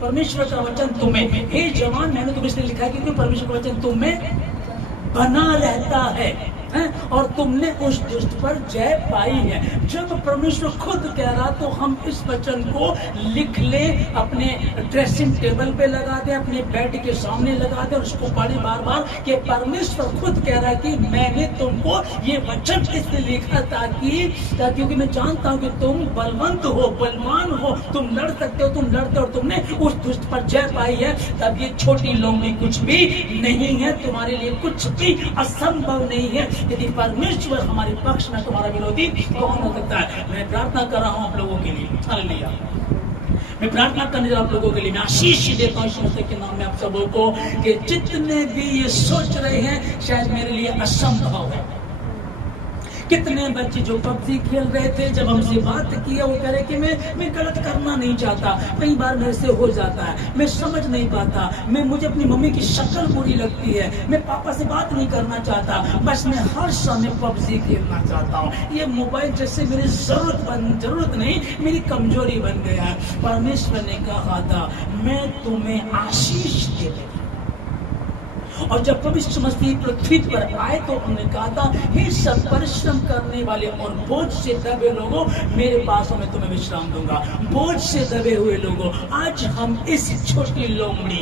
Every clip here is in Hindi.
परमेश्वर का वचन तुम्हें, हे जवान, मैंने तुम्हें इसलिए लिखा है क्योंकि परमेश्वर का वचन तुम्हें बना रहता है और तुमने उस दुष्ट पर जय पाई है। जब परमेश्वर खुद कह रहा तो हम इस वचन को लिख लें, अपने ड्रेसिंग टेबल पे लगा दें, अपने बेड के सामने लगा दें और उसको पढ़ें बार बार कि परमेश्वर खुद कह रहा है कि मैंने तुमको ये वचन इसलिए लिखा ताकि क्योंकि मैं जानता हूं कि तुम बलवंत हो, बलवान हो, तुम लड़ सकते हो, तुम लड़ते हो, तुमने उस दुष्ट पर जय पाई है। तब ये छोटी लोमड़ी कुछ भी नहीं है, तुम्हारे लिए कुछ भी असंभव नहीं है। यदि परमेश्वर हमारे पक्ष में, तुम्हारा विरोधी कौन हो सकता है। मैं प्रार्थना कर रहा हूं आप लोगों के लिए, हालेलुया। मैं प्रार्थना करने आप लोगों के लिए मैं आशीष देता हूं यीशु मसीह के नाम में आप सबों को कि जितने भी ये सोच रहे हैं शायद मेरे लिए असंभव है। कितने बच्चे जो पबजी खेल रहे थे, जब हमसे बात किया वो कह रहे कि मैं गलत करना नहीं चाहता, कई बार मेरे से हो जाता है, मैं समझ नहीं पाता, मुझे अपनी मम्मी की शक्ल बुरी लगती है, मैं पापा से बात नहीं करना चाहता, बस मैं हर समय पबजी खेलना चाहता हूँ। ये मोबाइल जैसे मेरी जरूरत नहीं, मेरी कमजोरी बन गया है। परमेश्वर ने कहा था मैं तुम्हें आशीष दे दूंगा। और जब पवित्र मसीह पृथ्वी पर आए तो उन्होंने कहा था हे सब परिश्रम करने वाले और बोझ से दबे लोगों, मेरे पास मैं तुम्हें विश्राम दूंगा। बोझ से दबे हुए लोगों, आज हम इस छोटी लोमड़ी,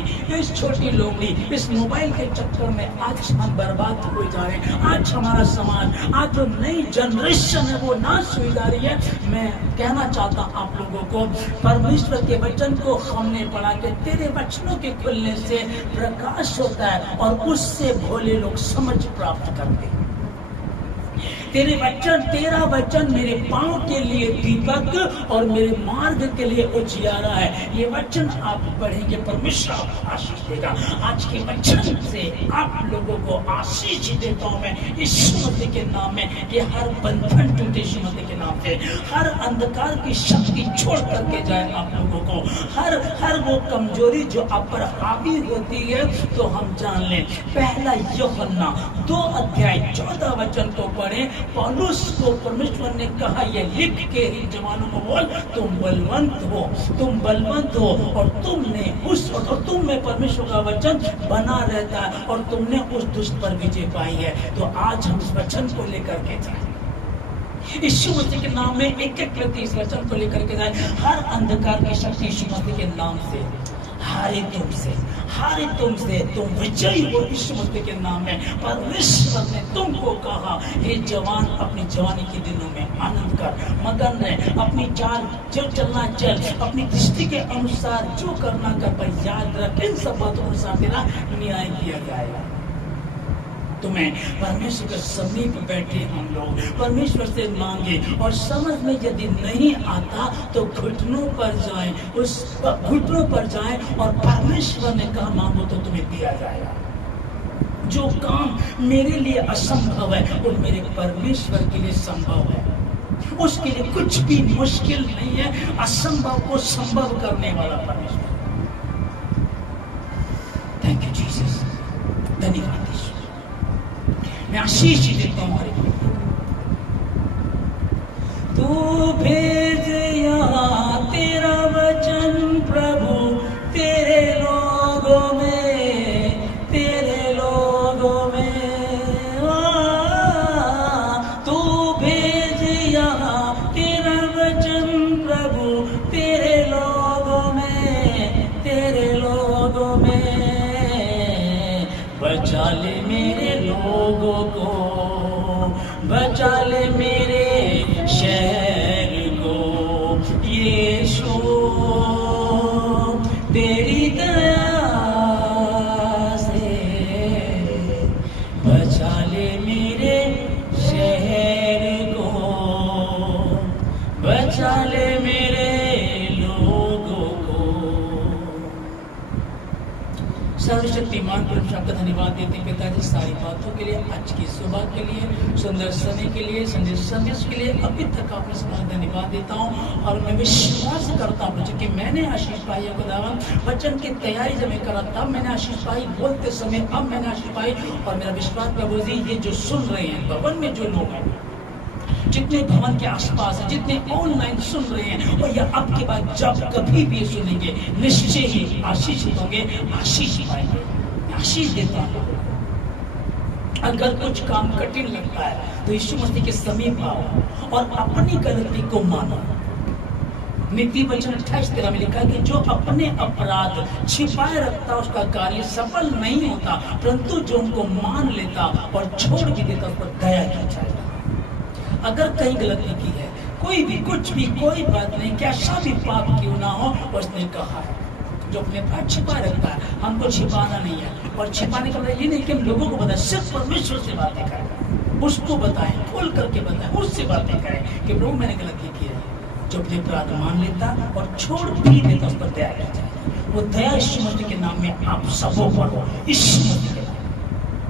इस मोबाइल के चक्कर में आज हम बर्बाद हो जा रहे हैं। आज हमारा समाज, आज जो नई जनरेशन है वो नाश हुई जा रही है। मैं कहना चाहता हूं आप लोगों को, परमेश्वर के वचन को हमने पढ़ा कि तेरे वचनों के खुलने से प्रकाश होता है और उससे भोले लोग समझ प्राप्त करते हैं। तेरा वचन मेरे पांव के लिए दीपक और मेरे मार्ग के लिए उजियारा है। ये वचन आप पढ़ेंगे, परमेश्वर आपको आशीष देगा। आज के वचन से आप लोगों को आशीष देता हूं मैं यीशु मसीह के नाम में कि हर बंधन टूटे यीशु मसीह के नाम से, हर अंधकार की शक्ति छोड़ करके जाए आप लोगों को, हर वो कमजोरी जो आप पर हावी होती है तो हम जान लें। पहला यूहन्ना 2:14 को पढ़ें। पौलुस को परमेश्वर ने कहा ये लिख के ही जवानों को बोल, तुम बलवंत हो और तुम में परमेश्वर का वचन बना रहता है और तुमने उस दुष्ट पर विजय पाई है। तो आज हम इस वचन को लेकर के जाए, यीशु मसीह के नाम में एक व्यक्ति इस वचन को लेकर के जाए। हर अंधकार की शक्ति यीशु मसीह के नाम से हारे तुमसे, तुम विजयी हो यीशु मसीह के नाम में। परमेश्वर ने तुमको कहा हे जवान, अपनी जवानी के दिनों में आनंद कर, मगन रहे, अपनी चाल जो चलना चल, अपनी दृष्टि के अनुसार जो करना कर, पर याद रख इन सब बातों के अनुसार तेरा न्याय किया जाएगा। तुम्हें परमेश्वर के समीप बैठे हम लोग परमेश्वर से मांगे और समझ में यदि नहीं आता तो घुटनों पर जाएं और परमेश्वर ने कहा मांगो तो तुम्हें दिया जाएगा। जो काम मेरे लिए असंभव है वो मेरे परमेश्वर के लिए संभव है। उसके लिए कुछ भी मुश्किल नहीं है। असंभव को संभव करने वाला परमेश्वर। थैंक यू जीसस, धन्यवाद। मैं आशीष देता हूँ हमारे तू भेज यहाँ तेरा वचन प्रभु तेरे लोगों में तू भेज यहाँ तेरा वचन प्रभु तेरे लोगों में बचा ले मेरे लोगों को, बचा ले मेरे शहर को। यीशु तेरी दया से बचा ले मेरे शहर को, बचा ले मेरे लोगों को। सर्वशक्तिमान परमेश्वर का धन्यवाद देते पिताजी सारी बातों के लिए, आज की सुबह के लिए, सुंदर समय के लिए, संदेश के लिए। अभी तक आपने सुना, धन्यवाद देता हूँ और मैं विश्वास करता हूँ कि मैंने आशीष पाई है। खुदावन वचन की तैयारी जब मैं करा तब मैंने आशीष पाई, बोलते समय अब मैंने आशीष पाई। और मेरा विश्वास प्रभु जी ये जो सुन रहे हैं भवन में जो लोग हैं जितने भवन के आसपास हैं, जितने ऑनलाइन सुन रहे हैं और या अब के बाद जब कभी भी सुनेंगे, निश्चय ही आशीषित होंगे, आशीष पाएंगे। आशीष देता हूं। अगर कुछ काम कठिन लगता है तो यीशु मसीह के समीप आओ और अपनी गलती को मानो। नीति वचन 28:13 में लिखा है कि जो अपने अपराध छिपाए रखता उसका कार्य सफल नहीं होता, परंतु जो उनको मान लेता और छोड़ भी देता उस पर दया की जाएगी। अगर कहीं गलती की है, कोई भी कुछ भी, कोई बात नहीं, कैसा भी पाप क्यों ना हो, उसने कहा है जो अपने अपराध छिपाए रखता है, हमको छिपाना नहीं है। और छिपाने का मतलब ये नहीं कि हम लोगों को बताएं, सिर्फ परमेश्वर से बातें करें, उसको बताएं, खोल करके बताएं, उससे बातें करें कि प्रभु मैंने गलती की है। जो अपने अपराध मान लेता और छोड़ भी देता उस पर दया की जाए। वो दया यीशु मसीह के नाम में आप सबों पर हो, यीशु मसीह के नाम।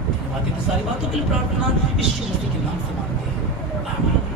धन्यवाद। सारी बातों के लिए प्रार्थना यीशु मसीह के नाम से मांगते हैं, आमीन।